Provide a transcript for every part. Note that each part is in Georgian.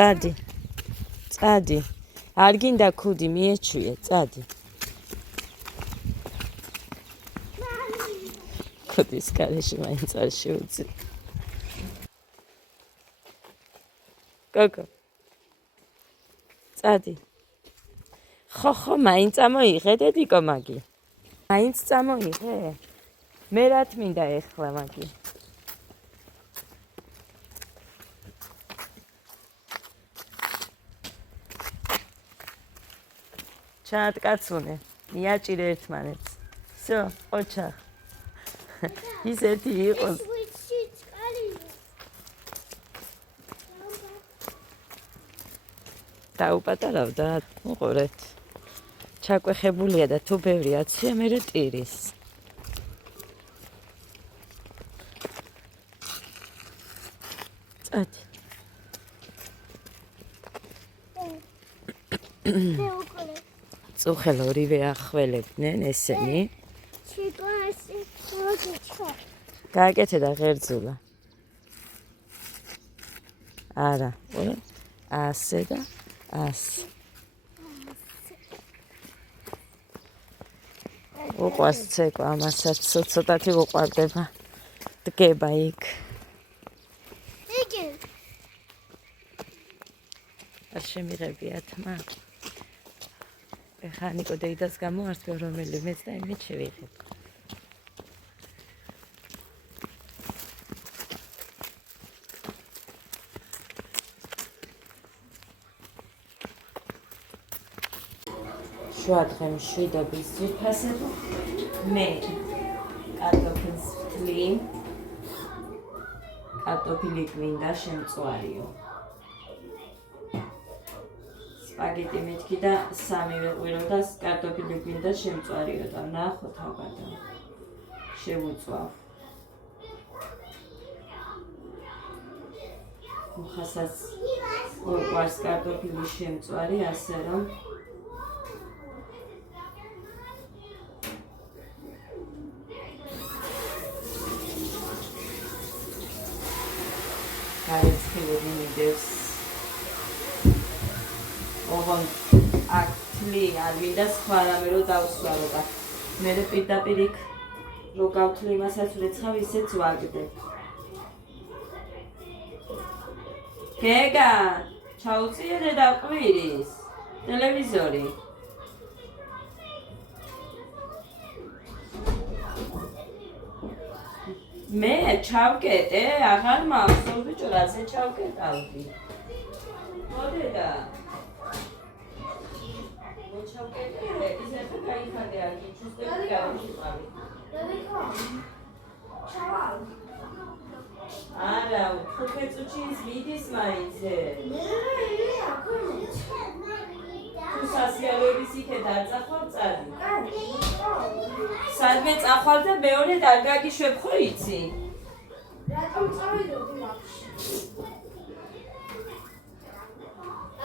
წადი. წადი. არ გინდა ქუდი მიეჩვიე, წადი. ქუდის გარეშე მაინც არ შეუძი. გოგო. წადი. ხო, მაინც წამოიღე დედიკო მაგი. მაინც წამოიღე? მე რა თმინდა ეხლა მაგი? ჩაატკაცუნე, მიაჭირე ერთმანეთს. всё, ოჩახ. ისეთი იყოს. დაუპატარავდა, უყურეთ. ჩაკვეხებულია და თუ ბევრი აცვია, მერე ტირის. წადი. წუხელ ორივე ახველებდნენ ესენი. გააკეთე და ღერძულა. არა, ყურე. ასე და ასე. უყვარს ცეკვა, ამასაც ცოტათი უყვარდება. დგება იქ. არ შემიღებია თმა. ეხლა ნიკო დეიდას გამოარსო რომელიმეც და იმით შევიღებ. შუა დღე მშვიდობის ძვირფასებო. მე კარტოფილს ვთვლი. კარტოფილი გვინდა შემწვარიო. სპაგეტი მეთქი და სამივე ყვირო და კარტოფილი გვინდა შემწვარიო და ნახოთ აბადა. შევუწვავ. ხასაც უყვარს კარტოფილი შემწვარი, ასე რომ გაეცხილები მიდევს. ოღონ აქ თლი არ მინდა სხვა რამე რო დავსვარო და მე პირდაპირ იქ რო გავთვლი იმასაც ვრეცხავ ისეც ვაგდებ. გეგა, ჩაუწიე დედა ყვირის ტელევიზორი. მე ჩავკეტე, აღარ მახსოვს ბიჭო, რაზე ჩავკეტავდი. მოდედა. მოჩავკეტე, ისე გაიხადე აქ, ჩუსტები გავიშყავი. ჩავალ. არა, 15 წუთში მიდის მაინცე. თუ სასიარულის იქეთ არ წახვალ წადი. სადმე წახვალ და მეორე არ გაგიშვებ ხო იცი? რატომ წავიდოდი მაქში?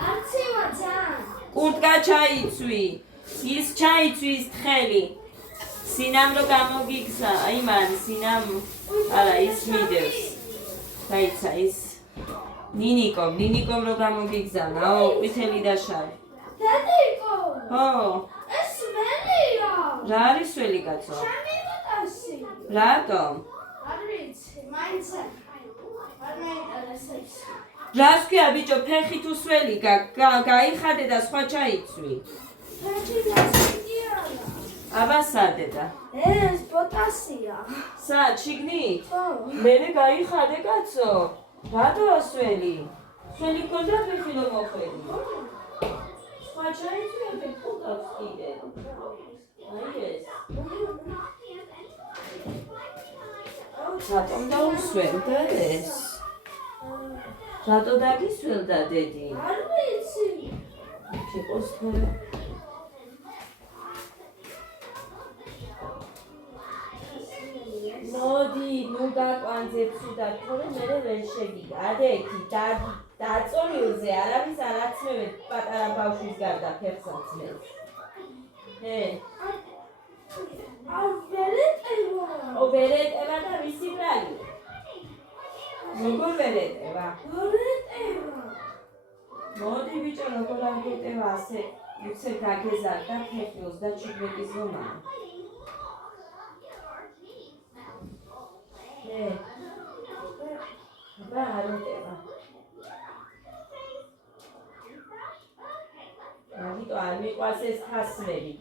არციმა ძან. კურტკა ჩაიცვი. ის ჩაიცვი ის თხელი. სინამ რო გამოგიგზა, იმან სინამ არა ის მიდევს. დაიცა ის ნინიკომ რო გამოგიგზავნაო, ყვითელი და შავი. დედიკო. ხო. ეს ველია. რა არის ველი კაცო? შემიგოტასი. რატომ? არ ვიცი, მაინც არ მეინტერესებს. რას ქვია ბიჭო, ფეხი თუ სველი გაიხადე და სხვა ჩაიცვი. ფეხი გასიდია. აბა სადედა. ეს პოტასია. სად შიგნით? ხო. მერე გაიხადე კაცო. რატო ასველი? სველი გქონდა ფეხი რომ მოხვედი. სხვა ჩაიცვი და პოტას კიდე. აი ეს. რატომ დაუსვენდა ეს? რატო დაგისველდა დედი? არ ვიცი. ჩიყოს თორე. მოდი, ნუ გაკვანძებ სულად, თორე მერე ვერ შეგიდა. ადექი დაწოლიოზე არავის არ აცმევენ პატარა ბავშვის გარდა ფეხსაც მე. ვერეტევა და ვისი ბრალი? როგორ ვერეტევა? ვერეტევა. ბიჭო როგორ არ გეტევა ასე უცე გაგეზარდა ფეხი 37-ის ზომაა. აბა არ ეტევა. ამიტომ არ მიყვარს ეს თასმები.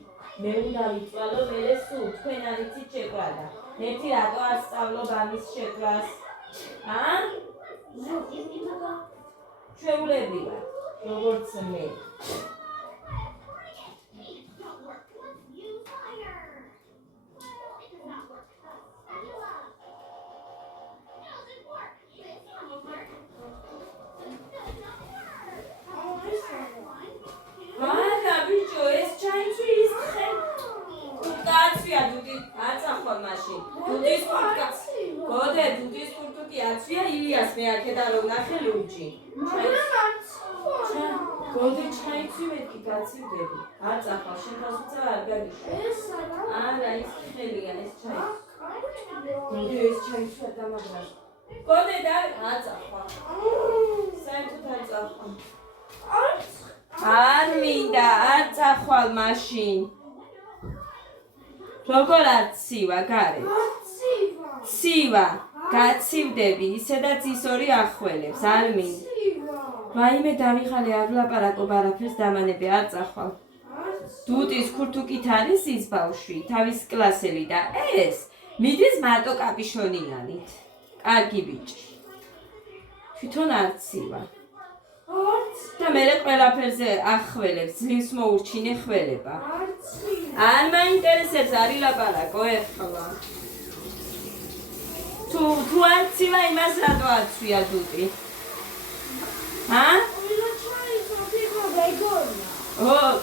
მე უნდა ვიწვალო მერე სულ თქვენ არ იცით შეკვრა. ერთი რატო არ სწავლობ ამის შეკვრას? ჩვეულები ვარ, როგორც მე. არა ბიჭო, ეს ჩაიცვი ის კურტკაცია დუდი, არ წახვალ მაშინ. დუდის კურტკაც. გოდე დუდის კურტკი აცვია ილიას მე აქედან რომ ნახე ლურჯი. გოდე ჩაიცვი მეთქი გაცივდები. არ წახვალ, შენ თავს უცა არ გაგიშვა. არა, ის ხელია ეს ჩაიცვი. გოდე ეს ჩაიცვი დამაგრა. გოდე და არ წახვალ. საერთოდ არ წახვალ. არ მინდა, არ წახვალ მაშინ. როგორ არ ცივა გარე? ცივა, გაცივდები, ისედაც ის ორი ახველებს, არ მინდა. ვაიმე დავიღალე არ ვლაპარაკობ არაფერს დამანები, არ წახვალ. დუტის ქურთუკით არის ის ბავშვი, თავის კლასელი და ეს მიდის მარტო კაპიშონიანით. კარგი ბიჭი. თვითონ არ ცივა. და მე ყველაფერზე ახველებს, ძლივს მოურჩინე ხველება. არ მაინტერესებს არ ილაპარაკო ეხლა. თუ არ ცივა იმას რატო აცვია დუტი?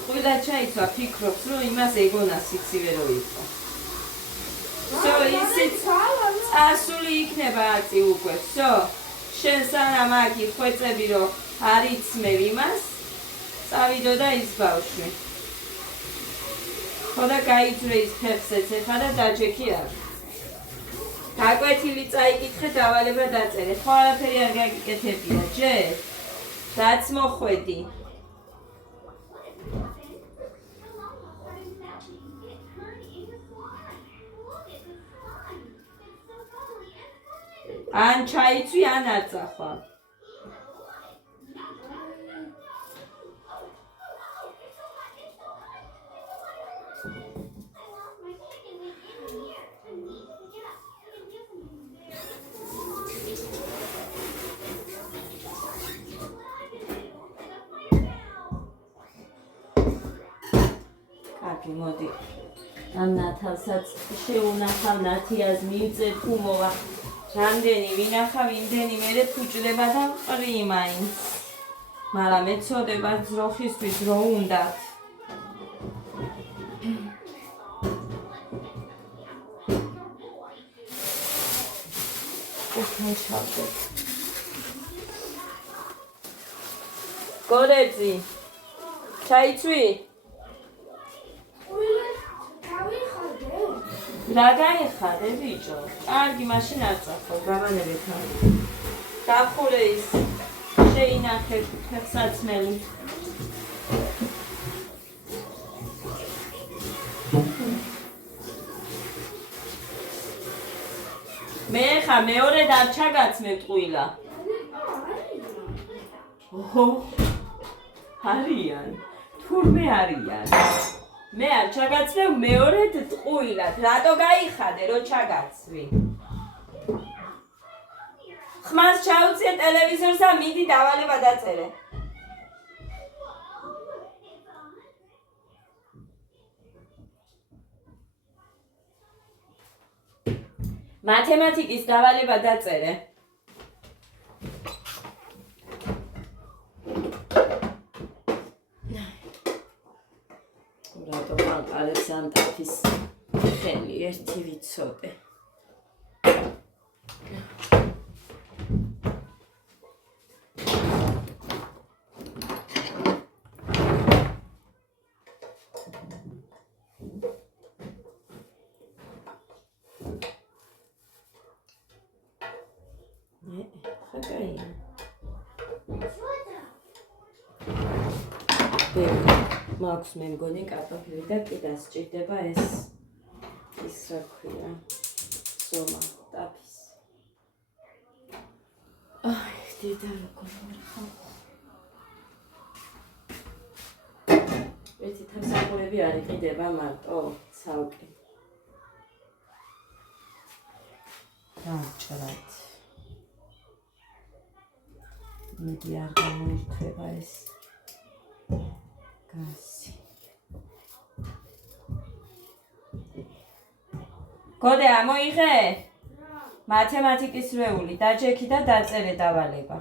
ყვილა ჩაიცვა ფიქრობს რომ იმას ეგონა სიცივე რო იყო. ისიც წასული იქნება აწი უკვე. შენ სანამ აქ ხვეწები რომ არ იცმევ იმას, წავიდო და ის ბავშვი. ხო და გაიძვრე ის ფეხზეც ეხა და დაჯექი არ. გაკვეთილი წაიკითხე დავალება დაწერე. ხო არაფერი არ გაგიკეთებია, ჯერ? რაც მოხვედი. ან ჩაიცვი, ან არ წახვალ. მოდი ამ ნათალსაც შეუნახავ ნათიას მივწე თუ მოვა რამდენი ვინახავ იმდენი მერე ფუჭდება და ყრიმაინც მაგრამ ეცოდება ძროხისთვის რო უნდათ გორეძი ჩაიცვი რა გაიხარე ბიჭო? კარგი, მაშინ არ წახო, გამანებით არ. გახურე ის შეინახე ფეხსაცმელი. მე ხა მეორე და ჩაგაცმებ ტყუილა. ოჰო. არიან. თურმე არიან. მე არ ჩაგაცმევ მეორედ ტყუილად. რატო გაიხადე რო ჩაგაცვი? ხმას ჩაუწიე ტელევიზორს და მიდი დავალება დაწერე. მათემატიკის დავალება დაწერე. რატო მანყარებს ამ ტაფის ხელი ერთი ვიცოდე. ხაკაია. მაქვს მე მგონი კარტოფილი და კი დასჭირდება ეს რა ქვია სომა ტაფის აი დედა როგორ ხარ ერთი თამსაყურები არ იყიდება მარტო ცალკე დავჭრათ მიდი არ გამოირთვება ეს გასი გოდე ამოიღე მათემატიკის რეული დაჯექი და დაწერე დავალება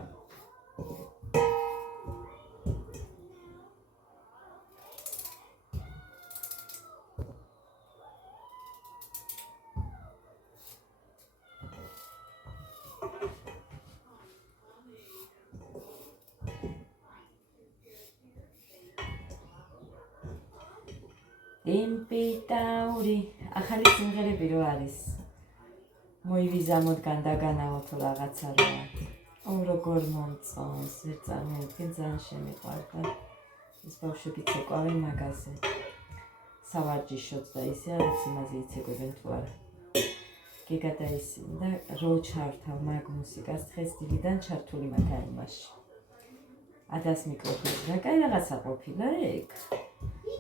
იმპიტაური ახალი სიმღერები რო არის მოივიზამოთ განდაგანავოთ რაღაცა რა როგორ მომწონს ვერ წარმოიდგენ ძალიან შემიყვარდა ეს ბავშვები ცეკვავენ მაგაზე სავარჯიშოთ და ისე არის იმაზე იცეკვებენ თუ არა გიგა და ისინი და რო ჩართავ მაგ მუსიკას დღეს დილიდან ჩართული მაქვს იმაში ადას მიკროფონი და კაი რაღაცა ყოფილა ეგ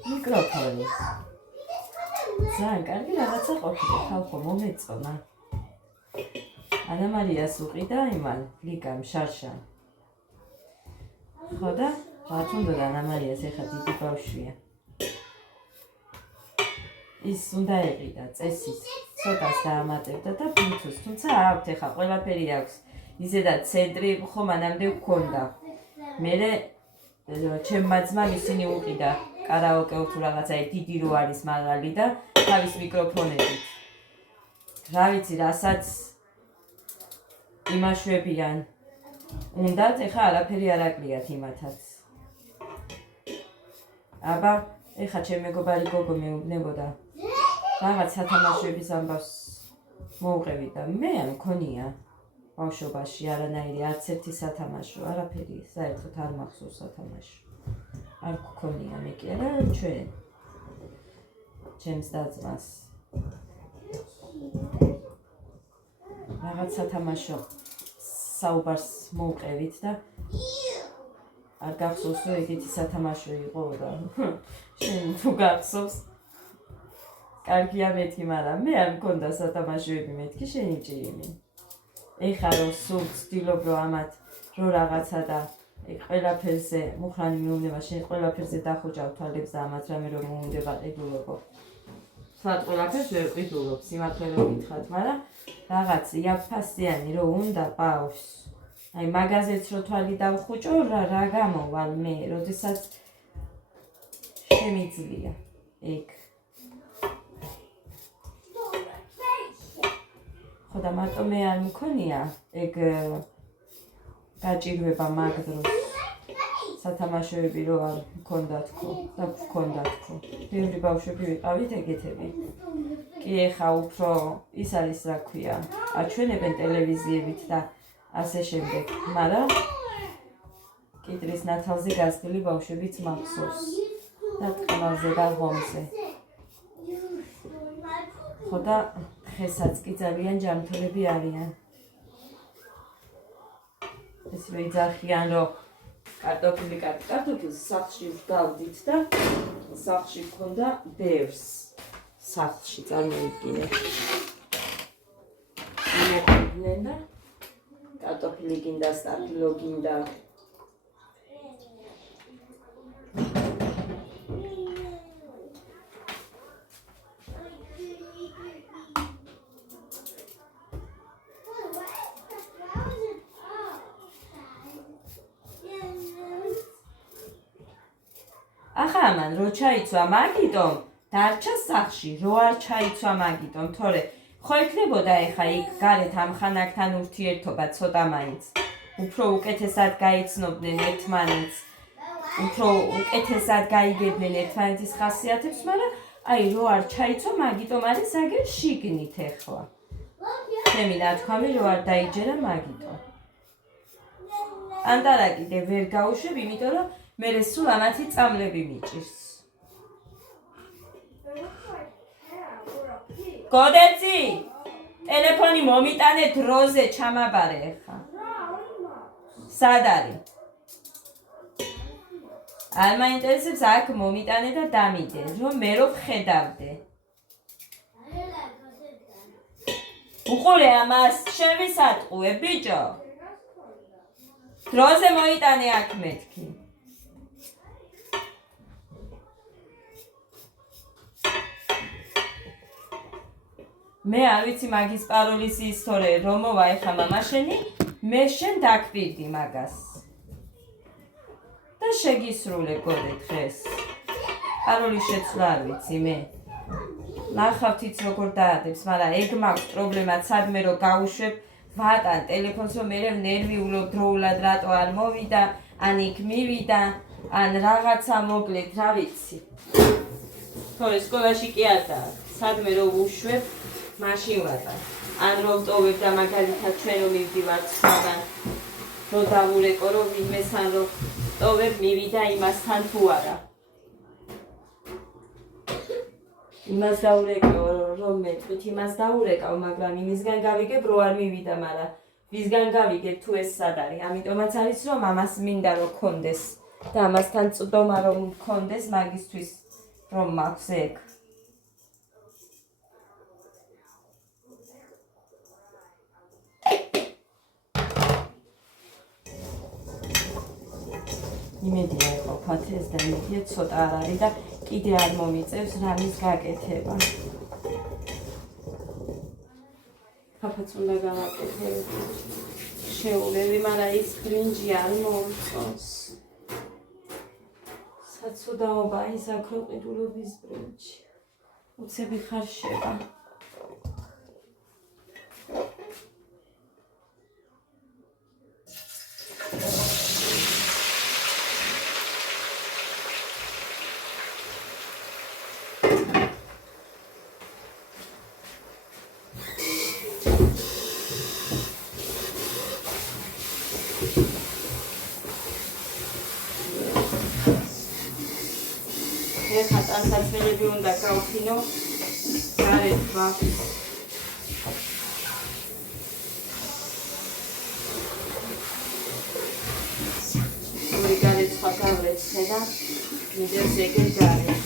მიკროფონი ძალიან კარგი რაღაცა ყოფილა ხალხო მომეწონა ანა მარიას უყიდა იმან ლიკამ შარშან ხო და რა თუნდა ანა მარიას ეხა დიდი ბავშვია ის უნდა ეყიდა წესით ცოტას დაამატებდა და ბლუთუს თუმცა აქვთ ეხა ყველაფერი აქვს ისე და ცენტრი ხო მანამდე გქონდა მერე ჩემმა ძმამ ისინი უყიდა კარაოკე თუ რაღაცა დიდი რო არის მაღალი და თავის მიკროფონებით რა ვიცი რასაც იმაშვებიან უნდათ ეხა არაფერი არ აკლიათ იმათაც აბა ეხა ჩემ მეგობარი გოგო მეუბნებოდა რაღაც სათამაშოების ამბავს მოუყევი და მე მქონია ბავშვობაში არანაირი არც ერთი სათამაშო არაფერი საერთოდ არ მახსოვს სათამაშო არ გქონია მე კი არა ჩვენ ჩემს და-ძმას რაღაც სათამაშო საუბარს მოუყევით და არ გახსოვს რომ ეგეთი სათამაშო იყო და შენ თუ გახსოვს კარგია მეთქი მაგრამ მე არ მქონდა სათამაშოები მეთქი შენი ჭირი ეხა რომ სულ ვცდილობ რომ ამათ რო რაღაცა და ეგ ყველაფერზე მუხრანი მეუბნება შენ ყველაფერზე დახოჭავ თვალებს და ამათ რამე რომ მოუნდება ყიდულობო სად ყველაფერს ვერ ყიდულობ სიმართლე რომ გითხრათ მაგრამ რაღაც იაფფასიანი რო უნდა პავს აი მაგაზეც რო თვალი დავხუჭო რა გამოვალ მე როდესაც შემიძლია ეგ ხო და მარტო მე არ მქონია ეგ გაჭირვება მაგ დროს სათამაშოები რო არ მქონდათქო და გქონდათქო ბევრი ბავშვები ვიყავით ეგეთები კი ეხა უფრო ის არის რა ქვია აჩვენებენ ტელევიზიებით და ასე შემდეგ მაგრამ კიტრის ნათალზე გასწრილი ბავშვებიც მახსოვს და ტყმაზე და ღომზე ხო და დღესაც კი ძალიან ჯანმრთელები არიან ეს რო იძახიან რომ კარტოფილს სახლში ვდავდით და სახლში გქონდა ბევრს სახლში წარმოიდგინე იმოყვნენ და კარტოფილი გინდა სტაფილო გინდა ახლა ამან რო ჩაიცვა მაგიტომ დარჩა სახლში რო არ ჩაიცვა მაგიტომ თორე ხო ეკნებოდა ეხა იქ გარეთ ამ ხანაკთან ურთიერთობა ცოტა მაინც უფრო უკეთესად გაიცნობდნენ ერთმანეთს უფრო უკეთესად გაიგებდნენ ერთმანეთის ხასიათებს მაგრამ აი რო არ ჩაიცვა მაგიტომ არის აგერ შიგნით ეხლა ჩემი ნათქვამი რო არ დაიჯერა მაგიტომ ანტარა კიდე ვერ გაუშვებ იმიტომ რომ მერე სულ ამათი წამლები მიჭირს. გოდეცი, ტელეფონი მომიტანე დროზე ჩამაბარე ხა. სად არის? არ მაინტერესებს აქ მომიტანე და დამიდე, რომ მე რო ვხედავდე. უყურე ამას, შენ ვისატყუე, ბიჭო. დროზე მოიტანე აქ მეთქი. მე არ ვიცი მაგის პაროლის ისტორია, რომ მოვა ეხა მამაშენი, მე შენ დაგპირდი მაგას. და შეგისრულე გოდე დღეს. პაროლის შეცვლა არ ვიცი მე. ნახავთ იც როგორ დაადებს, მაგრამ ეგ მაქვს პრობლემაც სადმე რომ გავუშვებ ვატან ტელეფონს რომ მე ნერვიულობ დროულად რატო არ მოვიდა, ან იქ მივიდა, ან რაღაცა მოკლედ, რა ვიცი. თორე სკოლაში კი არ დააქვს. სადმე რომ უშვებ მაშინ ვატან. ან რომ ვტოვებ და მაგალითად ჩვენ რომ მივდივართ სხვაგან, რომ დავურეკო რომ ვინმესთან რომ ვტოვებ მივიდა იმასთან თუ არა. იმას დაურეკო რომ მეტყვით იმას დაურეკავ, მაგრამ იმისგან გავიგებ რომ არ მივიდა, მაგრამ ვისგან გავიგებ თუ ეს სად არის. ამიტომაც არის რომ ამას მინდა რომ კონდეს და ამასთან წვდომა რომ კონდეს მაგისთვის რომ მაქვს ეგ. იმედია ყოფათ ეს და იმედია ცოტა არ არის და კიდე არ მომიწევს რამის გაკეთება. ხაფაც უნდა გავაკეთებ. შეურევი, მაგრამ ის ბრინჯი არ მომწონს. საცუდაობა ის აქროყიდულობის ბრინჯი. უცები ხარშება. ეხა ტანსაცმელები უნდა გავფინო გარეთ ვაფს. ორი გარეთ სხვა გავრეცხე და მიდევს ეგრე გარეთ.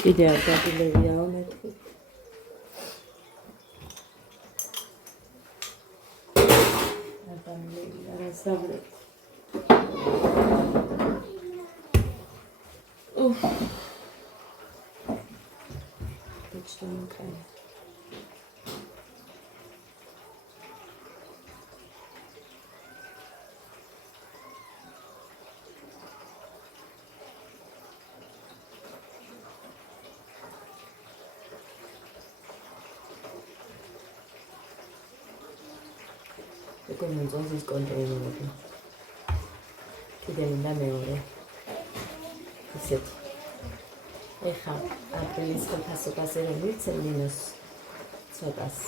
კიდე არ გადილებიაო მეთქი. ადამიანები არ ასაბრეთ. ბიჭდანკაი. კონტროლს ის კონტროლები. კიდე მინდა მეორე. ისეთ. ეხა აპრილის ხუთასობაზე რომ მივცემ მინუს ცოტას.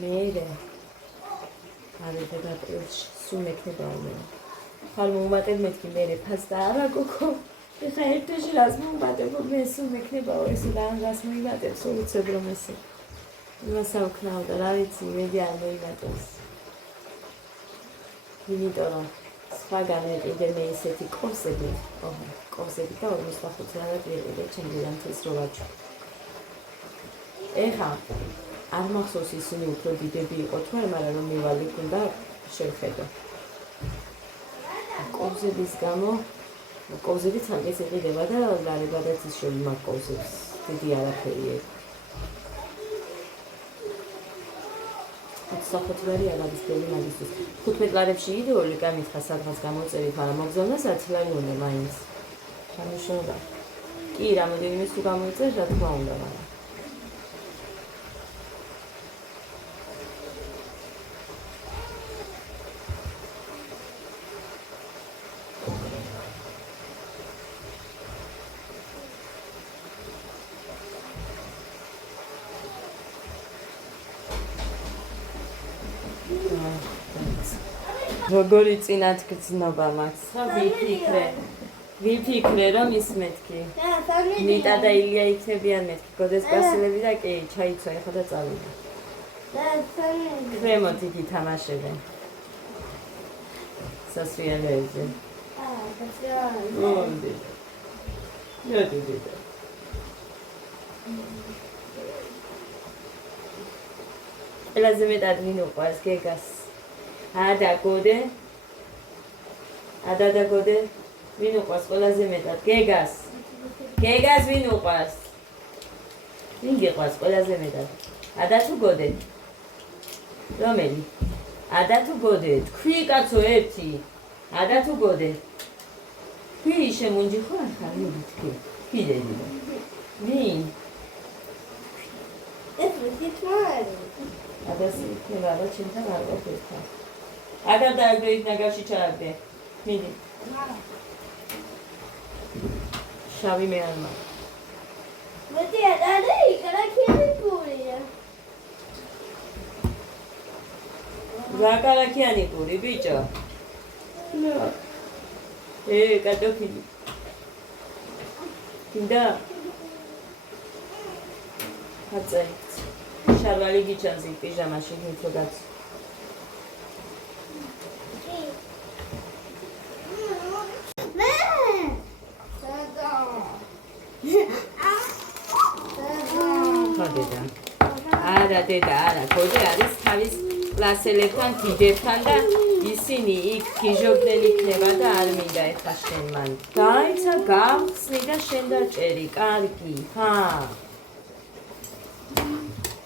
მერე ავედა აპრილში სულ მექნება მე. ხარ მომატებ მეთქი მერე ფასტა არა გოგო. ეხა ერთში რას მომატებ მე სულ მექნებაო ეს და რას მოიმატებ სულ უცებ რომ ესე. იმას ავქნაო და რა ვიცი იმედი არ მოიმატებს. იმიტომ რომ სხვაგან კიდე მე ისეთი კორსები და 45 რამე პირდაპირ ჩემი დამთეს რო ვაჭრო. ეხა არ მახსოვს ისინი უფრო დიდები იყო თუ არა, მაგრამ რომ მივალე უნდა შევხედო. კორსების გამო კორსები ცალკეს იყიდება და გარებადაც ის შემიმაგ კორსებს დიდი არაფერია. საფოთვარი ალაგის ბელი მაგისტრის 15 ლარებში იდეოლი გამითხა სადღაც გამოწერით არა მოგზაურნა 10 ლარი უნდა მაინც. შემოშობა. კი რამოდენიმე სულ გამოიწერ რა თქმა უნდა მაგრამ. როგორი წინათ გრძნობა მაქვს. ვიფიქრე რომ ის მეთქი. ნიტა და ილია იქნებიან მეთქი. გოდეს გასილები და კი, ჩაიცვა ეხლა და წავიდა. ქვემოთ იგი თამაშებენ. სასრიალოებზე. მონდი. ნეტი. ყველაზე მეტად ვინ უყვარს გეგას? ადა გოდე? ვინ უყვარს ყველაზე მეტად? გეგას ვინ უყვარს? ვინ გიყვარს ყველაზე მეტად? ადა თუ გოდე? რომელი? ადა თუ გოდე? თქვი კაცო ერთი. ადა თუ გოდე? თქვი შემუნჯი ხო ახლა მითქი. კიდედი. ვინ? ეს ვიტმარი. ადას იქნება და ჩემთან არ ყოფილთა. აგარ დააგდე იქ ნაგავში ჩააგდე. მიდი. შავი მე არ მაქვს. მეტი ადადა იკარაქიანი პურია. რაკარაქიანი პური ბიჭო? კარტოფილი. კიდე. ხაწე. შარვალი გიჩანს იქ პიჟამაში მithოდაც. დედა არა, გოდე არის თავის კლასელებთან, დიდებთან და ისინი იქ გიჟობდნენ იქნება და არ მინდა ეხა შენ მან. დაიცა გავხსნი და შენ დაჭერი, კარგი, ხა?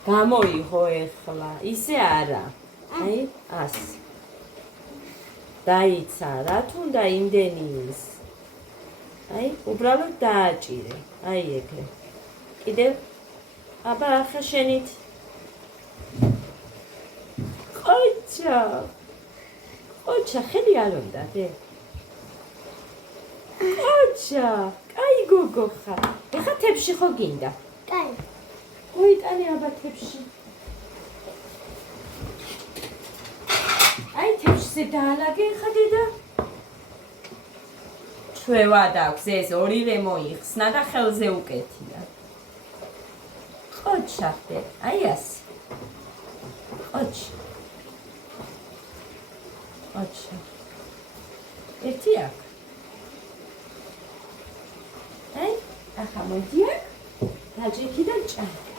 გამოიღო ეხლა, ისე არა. აი, ასე. დაიცა, რა თუნდა იმდენი ის. აი, უბრალოდ დააჭირე. აი ეგრე. კიდევ აბა ახლა შენით. ოჩა, ხელი არ უნდა, დე. ოჩა, კაი გოგო ხარ. ეხა თებში ხო გინდა? კაი. მოიტანე აბა თებში. აი თებშზე დაალაგე ხა დედა. ჩვევა დაქვს ეს ორივე მოიხსნა და ხელზე უკეთია. ოჩა, დე, აი ასე. ოჩა. ერთი აქ. აი, ახლა მოდი აქ. დაჭიქი და ჭარი.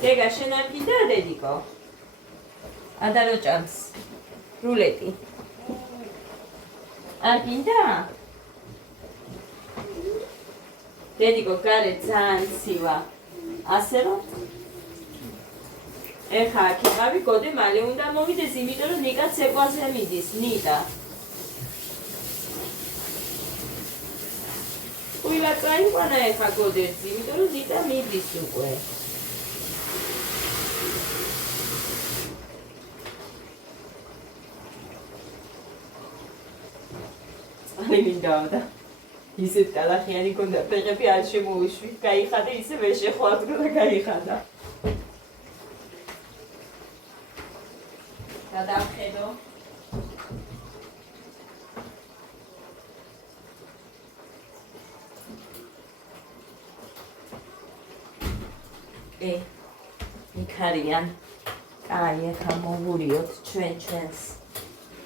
გეგა შენ არ გინდა დედიკო? ადა რო ჭამს რულეტი. არ გინდა? დედიკო გარე ძალიან ცივა. ასე რომ ეხა აქ იყავი, გოდე მალე უნდა მოვიდეს, იმიტომ რომ ნიკა ცეკვაზე მიდის, ნიტა. უილა წაიყვანა ეხა გოდეც, იმიტომ რომ ნიტა მიდის უკვე. წალი მინდაო და ისეთ ტალახიანი გონდა ფეხები არ შემოვიშვით, გაიხადა ისე ვერ შეხვადგო და გაიხადა. გადავხედო. იქარიან. კაი, ახლა მოვურიოთ ჩვენს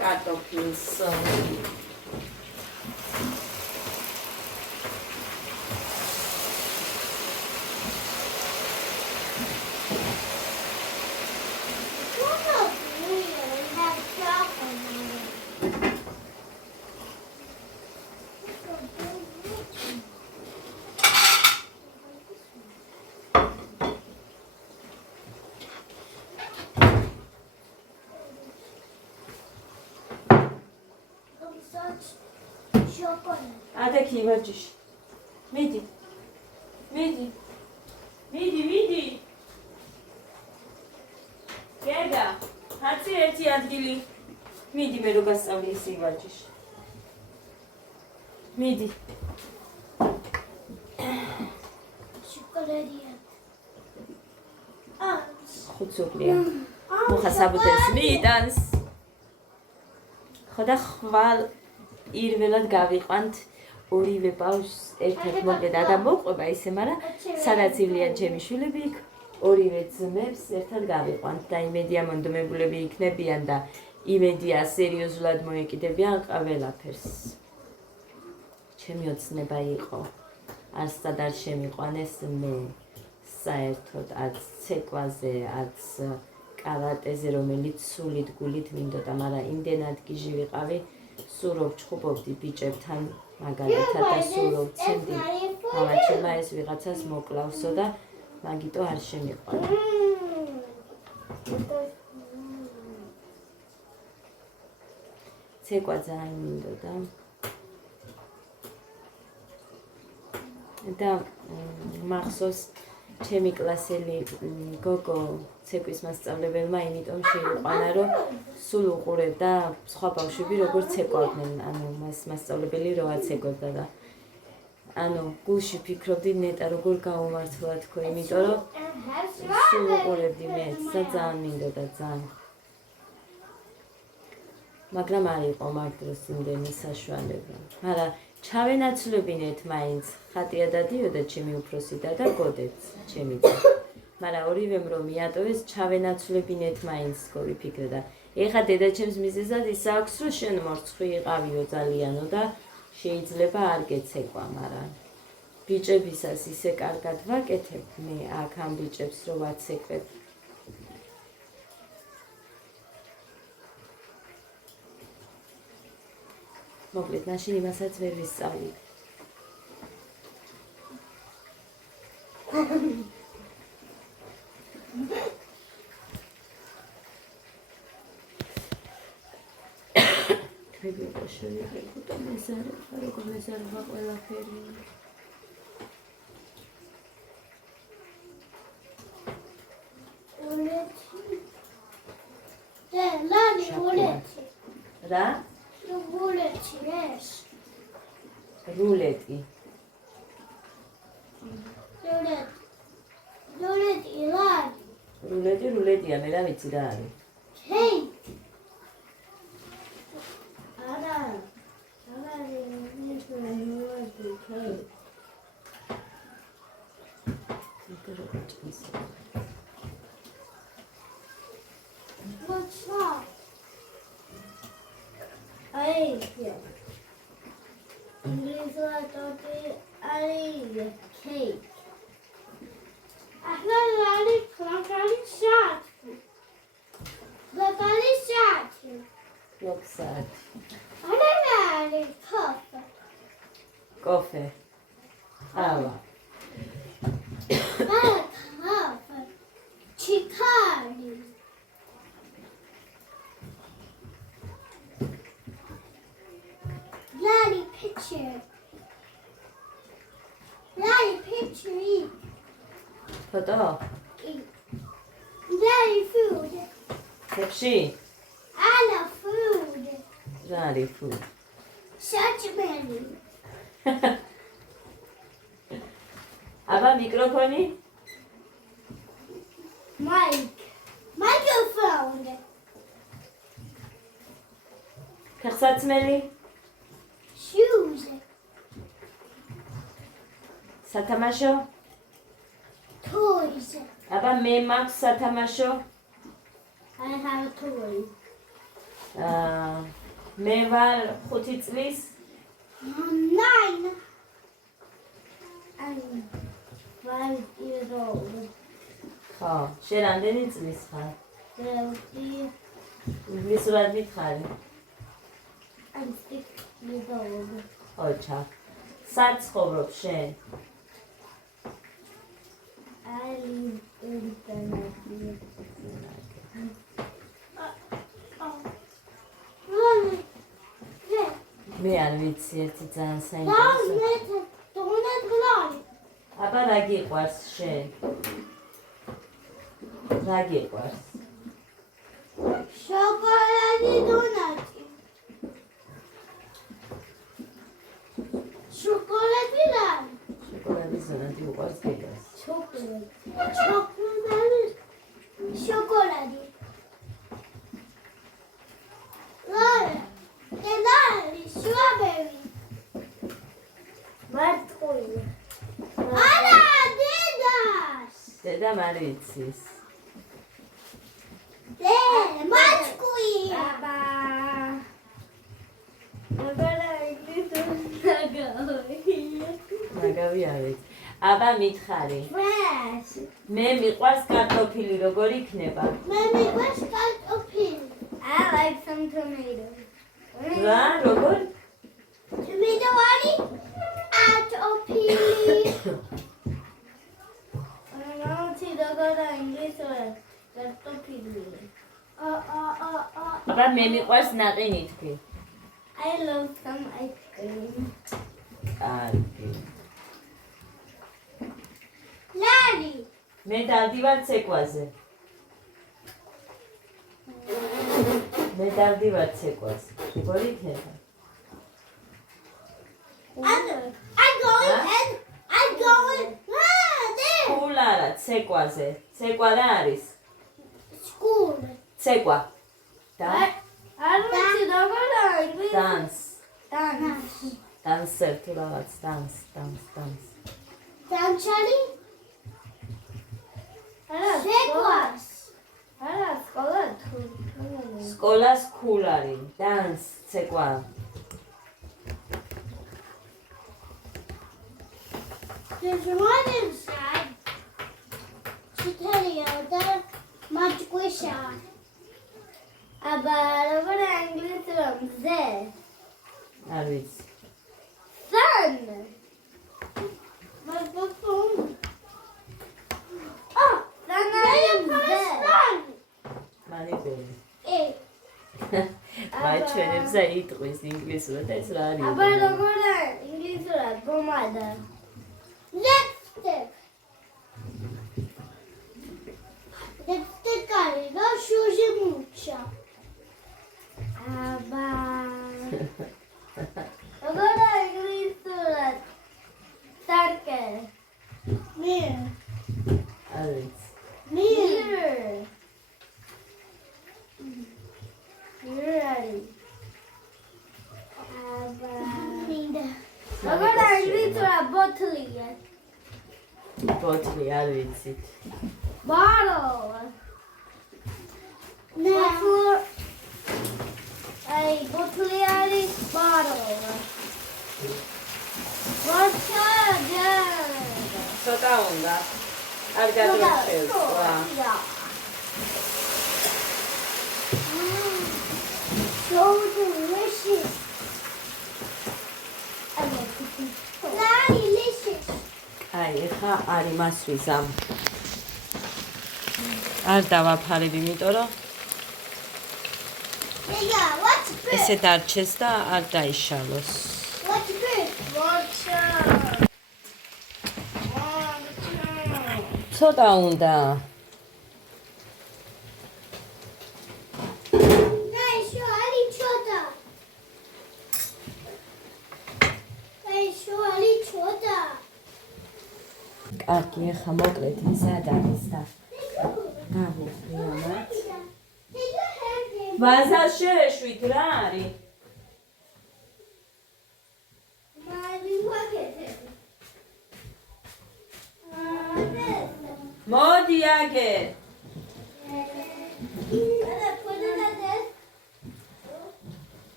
კარტოფილს. ადა კი ვარჯიში. მიდი. მიდი. გედა, ხაცი ერთი ადგილი. მიდი მე რო გასწავლი ისე ვაჯიში. მიდი. შოკოლადია. ხუცუკლია. მოხა საბუთეს მიიტანს. ხოდა ხვალ პირველად გავიყვანთ ორივე ბავშვს ერთად მოგედა და მოყვება ისე, მაგრამ სადაც ივლიან ჩემი შვილები იქ ორივე ძმებს ერთად გავიყვანთ და იმედია მონდომებულები იქნებიან და იმედია სერიოზულად მოეკიდებიან ყველაფერს. ჩემი ოცნება იყო არცად არ შემიყვანეს მე საერთოდ არც ცეკვაზე, არც კარატეზე, რომელიც სულით გულით მინდოდა, მაგრამ იმდენად გიჟი ვიყავი, სულ რო ვჩხუბობდი ბიჭებთან მაგალითად და სულ რო ვცემდი მამაჩემმა ეს ვიღაცას მოკლავსო და მაგიტო არ შემიყვანა. ცეკვა ძალიან მინდოდა და მახსოვს ჩემი კლასელი გოგო ცეკვის მასწავლებელმა იმიტომ შეიყვანა, რომ სულ უყურებდა სხვა ბავშვები როგორ ცეკვავდნენ, ანუ მას მასწავლებელი რო აცეკვებდა და ანუ გულში ფიქრობდი ნეტა როგორ გაუმართლა თქო, იმიტომ რომ სულ უყურებდი მეც და ძალიან მინდოდა ძალიან. მაგრამ არ იყო მაგ დროს იმდენი საშუალება. მაგრამ ჩავენაცვლებინეთ მაინც, ხატია დადიოდა ჩემი უფროსი და გოდეც ჩემი ძმა. მაგრამ ორივემ რომ მიატოვეს, ჩავენაცვლებინეთ მაინც თქო ვიფიქრე და ეხა დედაჩემს მიზეზად ის აქვს, რომ შენ მორცხვი იყავიო ძალიანო და შეიძლება არ გეცეკვა, მაგრამ ბიჭებისას ისე კარგად ვაკეთებ მე აქ ამ ბიჭებს რო ვაცეკვებ. მოკლედ მაშინ იმასაც ვერ ვისწავლი. თქვენი შეგვიძლია და მეზარება, როგორ მეზარება ყველაფერი. რა? რულეტი. რულეტია, მე რა ვიცი რა არის. What's that? English cake. Loksat. Coffee. Coffee. Ava. Coffee. Chicken. Lolly picture. Photo. Lolly food. Pepsi. Anna food. Rari food. Such many. Ava mikrofoni. Microphone. Khsatsmeli. Shoes. Satamasho. Toys. Ava me maქვს satamasho. I have a toy. მე ვარ 5 წლის. 9. I'm 5 years old. ხო, შენ რამდენი წლის ხარ? 30. ინგლისურად მითხარი. I'm 6 years old. ოჩა. სად ცხოვრობ შენ? I live in Tanzania. მე არ ვიცი ერთი ძალიან საინტერესო. აბა რა გიყვარს შენ? რა გიყვარს? შოკოლადი დონატი. შოკოლადი რა? შოკოლადის ზონადი უყვარს გეგას. შოკოლადი. შოკოლადი. ლარი, შუაბევი. მარტყული. არა, დედას. დედამ არ იცის. მაჩკუი. აბა. მაგავი არ ვიცი. აბა მითხარი. მე მიყვარს კარტოფილი, როგორ იქნება? მე მიყვარს კარტოფილი. I like some tomatoes. რა, როგორ? ტომატოვანი კარტოფილი. მამაცი როგორ ინგლისურად კარტოფილი. აბა მე მიყვარს ნაყინი თქვი. I love some ice cream. კარგი. ლარი. მე დავდივარ ცეკვაზე. მე დავდივარ ცეკვაზე. როგორ იქნება? I'm going. There. სკულ არა, ცეკვაზე. ცეკვა რა არის? School. ცეკვა. და არ ვიცი როგორ ინგლისურად. დანს. Dance. დანსერ თუ რაღაც დანს. Danchali? Sequas. არა, სკოლა თუ. სკოლა სკულ არის. დანს, ცეკვა. There's one inside. Chitaria, the mačkuša. აბა როგორ ინგლისურად ზე? არ ვიცი. Sun. My phone. Oh, sun. მანიბელი. Hey. მაჩვენებს და იტყვის ინგლისურად ეს რა არის? აბა როგორ ინგლისურად პომადა? Lipstick. Lipstick არის და შუჟი მუჩა. აბა როგორ ინგლისურად? სარკე. Mirror. არ ვიცი. Mirror. Mirror. აბა როგორ ინგლისურად ბოთლია? ბოთლი არ ვიცით. Bottle. No. Ay, bottle არის bottle. Bottle. ცოტა უნდა. კარგად როხევს. ვა. So delicious. Delicious. აი, ეხა არის მასვიზამ. არ დავაფარებ, იმიტომ რომ What's good? ესე დარჩეს და არ დაიშალოს. What's good? ცოტა უნდა. კარგი, ეხა მოკლედ მზად არის და გავუყრიამათ. ვაზას შეეშვით რა არის? მოდი აგერ.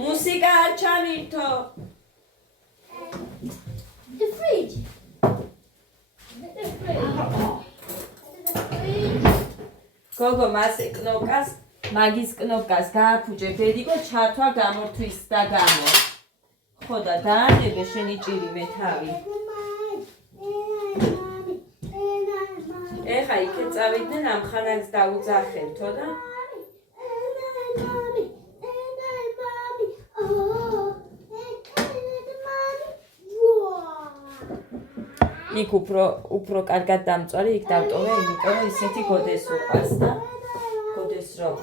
მუსიკა არ ჩავირთო. The fridge. გოგო მასე კნოპკას, მაგის კნოპკას გააფუჭე ბედიკო ჩართვა გამორთვის და გამო. ხო და დაანებე შენი ჭირივე თავი. ეხა იქეთ წავიდნენ ამ ხანას დაუძახებთო და იქ უფრო კარგად დამწვარი, იქ დავტოვე, იმიტომ რომ ისეთი გოდეს უყვარს და გოდეს რომ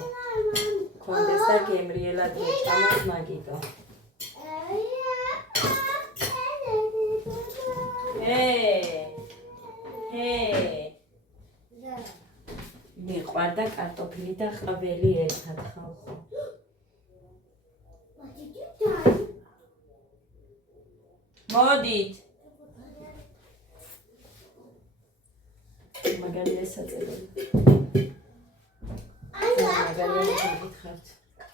კონდეს და გემრიელად მოჭამოს მაგიტო. მიყვარდა კარტოფილი და ყველი ერთად ხალხო. მოდით. მაგალითად საწელები. მაგალითად გითხართ.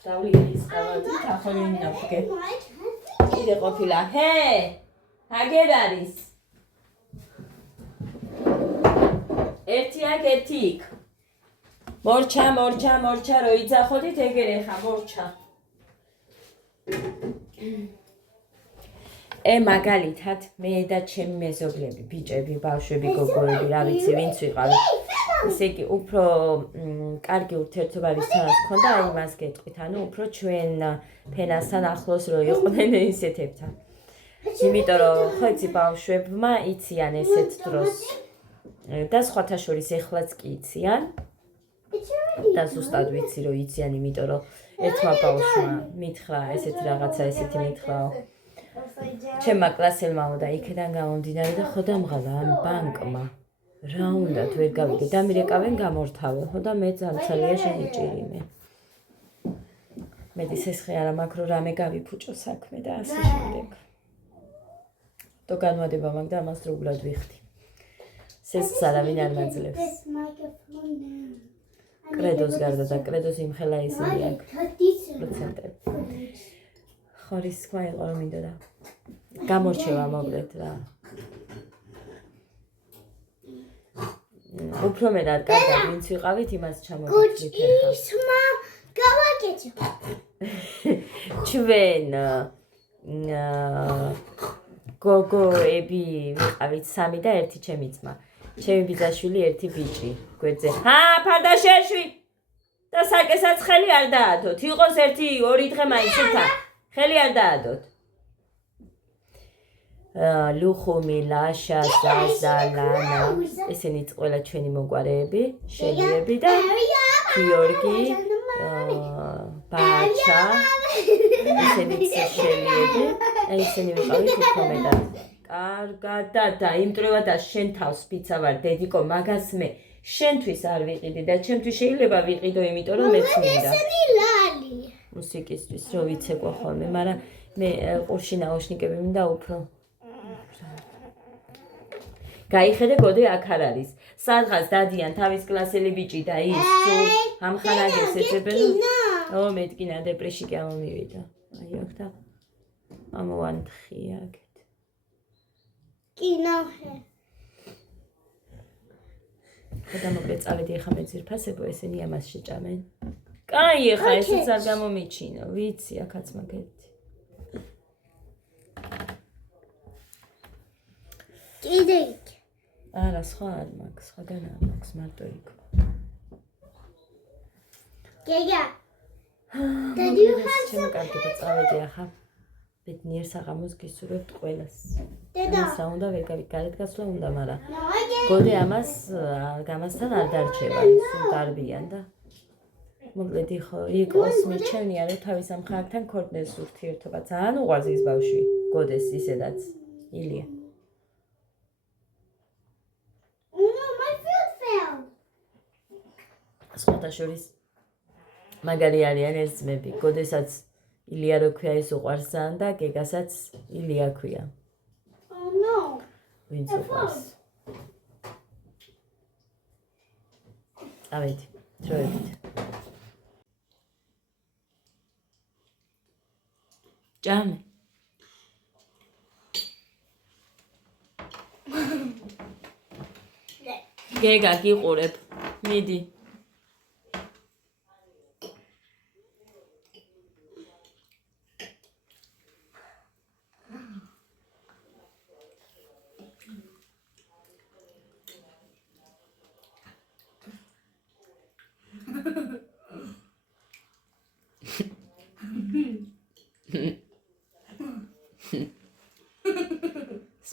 დავლია ის კალათი, ახალი ნაფგე. კიდე ყოფილა. აგერ არის. ერთი აქ, ერთი იქ. მორჩა, რო იძახოდით, ეგერ ეხა მორჩა. მაგალითად, მე და ჩემი მეზობლები, ბიჭები, ბავშვები, გოგოები, რა ვიცი, ვინც ვიყავით. ესე იგი, უფრო კარგი ურთიერთობა ვისთანაც ჰქონდა, აი მას გეტყვით, ანუ უფრო ჩვენ ფენასთან ახლოს რო იყვნენ ისეთებთან. იმიტომ რომ ხო იცი ბავშვებმა იციან ესეთ დროს და სხვათა შორის ეხლაც კი იციან. და ზუსტად ვიცი რომ იციან, იმიტომ რომ ერთმა ბავშვმა მითხრა ესეთი რაღაცა, ესეთი მითხრაო. ჩემმა კლასელმაო და იქიდან გამომდინარე და ხო დამღალა ამ ბანკმა. რა უნდათ ვერ გავიგე და მირეკავენ გამორთავე, ხო და მე ძალიან შენი ჭირიმე. მეც ეს არა მაქვს რომ რამე გავიფუჭო საქმე და ასე შემდეგ. то განვადება მაგ და ამას დროულად ვიხდი. სესს არავინ არ მაძლევს. კრედოს გარდა და კრედოს იმხელა ისინი აქვს. პროცენტები. ხორის თქვა იყო რომ მინდოდა. გამორჩევა მოგდეთ რა. უფრო მეტად კარგად ვინც ვიყავით იმას ჩამოვიწყდით ახლა. გავაკეთე. ჩვენ გოგოები ვიყავით 3 და 1 ჩემი ძმა. ჩემი ბიძაშვილი 1 ბიჭი. გვერდზე. ფარდაშეშვი. და საკესაც ხელი არ დაადოთ. იყოს 1-2 დღე მაინც უთა. ხელი არ დაადოთ. ლუხუმი, ლაშა, ზაზა, ლანა, ესენიც ყველა ჩვენი მოგვარეები, შელიები და გიორგი, ბაჩა, ესენიც შელიები, ესენი ვიყავით უფრო მეტად. კარგად და იმტრევა და შენ თავს ფიცა ვარ, დედიკო, მაგას მე შენთვის არ ვიყიდი და ჩემთვის შეიძლება ვიყიდო, იმიტომ რომ მეც მინდა. მუსიკისთვის რო ვიცეკვა ხოლმე, მაგრამ მე ყურში ნაუშნიკები მინდა უფრო. გაიხედე გოდე აქ არ არის. სადღაც დადიან თავის კლასელი ბიჭი და ის ამხანაგებს ეძებენ. მეტკინა დეპრეში კი ამომივიდა. აი აქ და ამოვანთხი აქეთ. კინოხე. ხოდა მოკლედ წავედი ახლა მე ძირფასებო, ესენი ამას შეჭამენ. კაი, ახლა ესეც არ გამომიჩინო, ვიცი, აქაც მაგეთი. კიდე იქ. არა, სხვა არ მაქვს, სხვაგან არ მაქვს, მარტო იქ. გეგა. Did you have some კარგი წავედი ახლა. ბედნიერ საღამოს გისურვებთ ყველას. დედა. რა უნდა ვერ გავიგარეთ გასვლა უნდა, მაგრამ გოდე ამასთან არ დარჩება, სულ დარბიან და მოკლედ იყოს მირჩევნია რომ თავის ამ ხალხთან ქორწინეს ურთიერთობა. ძალიან უყვარს ის ბავშვი, გოდეს ისედაც, ილია. სხვათა შორის მაგარი არიან ეს ძმები. გოდესაც ილია რო ქვია ის უყვარს ძალიან და გეგასაც ილია ქვია. Oh no. ვინც უყვარს. წავედი, დროებით. ჭამე. გეგა გიყურებ. მიდი.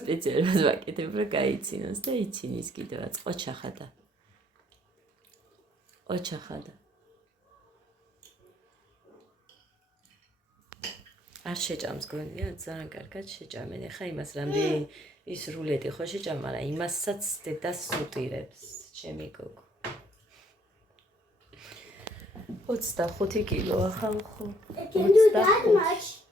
სპეციალურად ვაკეთებ, რომ გაიცინოს და იცინის კიდევაც. ოჩახადა. არ შეჭამს გონია, ძალიან კარგად შეჭამენ. ეხა იმას რამდენი ის რულეტი ხო შეჭამ, მაგრამ იმასაც დედას სუტირებს, ჩემი გოგო. 25 კილოა ხალხო. It can do that much.